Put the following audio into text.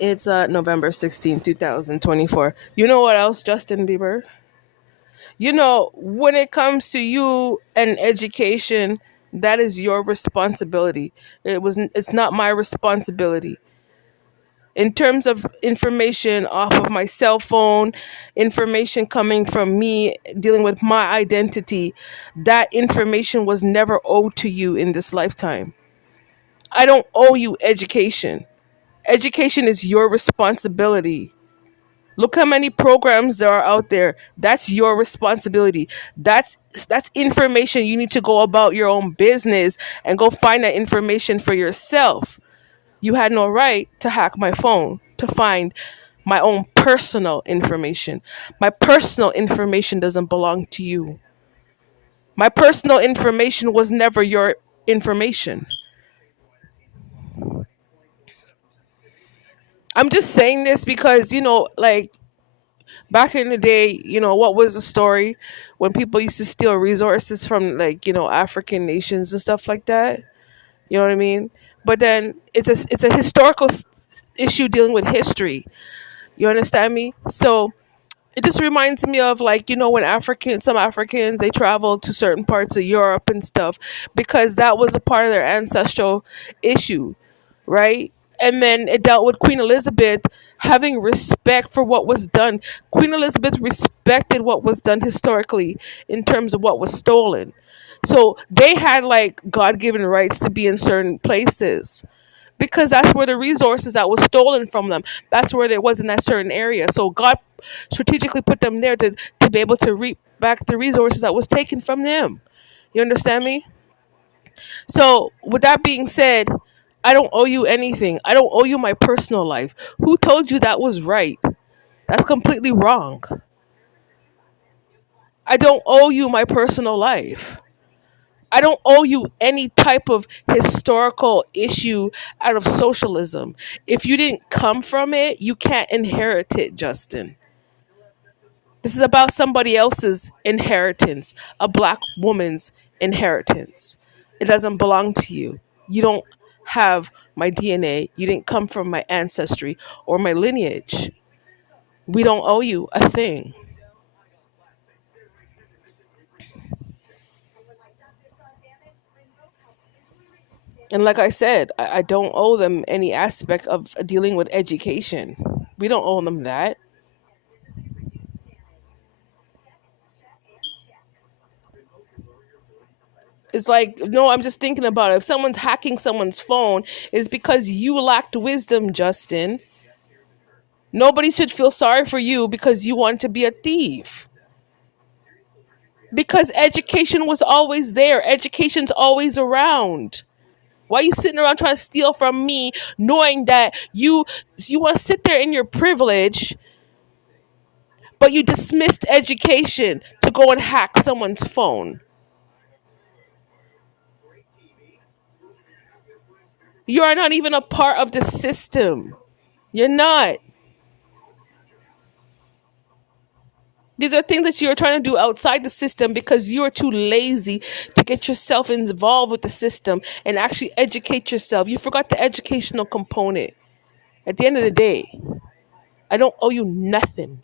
It's November 16th, 2024. You know what else, Justin Bieber? When it comes to you and education, that is your responsibility. It's not my responsibility. In terms of information off of my cell phone, information coming from me dealing with my identity, that information was never owed to you in this lifetime. I don't owe you education. Education is your responsibility. Look how many programs there are out there. That's your responsibility. That's information you need to go about your own business and go find that information for yourself. You had no right to hack my phone to find my own personal information. My personal information doesn't belong to you. My personal information was never your information. I'm just saying this because, like back in the day, what was the story when people used to steal resources from, like, African nations and stuff like that? You know what I mean? But then it's a historical issue dealing with history. You understand me? So it just reminds me of, like, when some Africans, they traveled to certain parts of Europe and stuff because that was a part of their ancestral issue, right? And then it dealt with Queen Elizabeth having respect for what was done. Queen Elizabeth respected what was done historically in terms of what was stolen. So they had, like, God-given rights to be in certain places because that's where the resources that was stolen from them, that's where it was in that certain area. So God strategically put them there to be able to reap back the resources that was taken from them. You understand me? So with that being said, I don't owe you anything. I don't owe you my personal life. Who told you that was right? That's completely wrong. I don't owe you my personal life. I don't owe you any type of historical issue out of socialism. If you didn't come from it, you can't inherit it, Justin. This is about somebody else's inheritance, a black woman's inheritance. It doesn't belong to you. You don't have my DNA. You didn't come from my ancestry or my lineage. We don't owe you a thing. And like I said, I don't owe them any aspect of dealing with education. We don't owe them that. It's like, no, I'm just thinking about it. If someone's hacking someone's phone, it's because you lacked wisdom, Justin. Nobody should feel sorry for you because you want to be a thief. Because education was always there. Education's always around. Why are you sitting around trying to steal from me, knowing that you want to sit there in your privilege, but you dismissed education to go and hack someone's phone? You are not even a part of the system. You're not. These are things that you're trying to do outside the system because you are too lazy to get yourself involved with the system and actually educate yourself. You forgot the educational component. At the end of the day, I don't owe you nothing.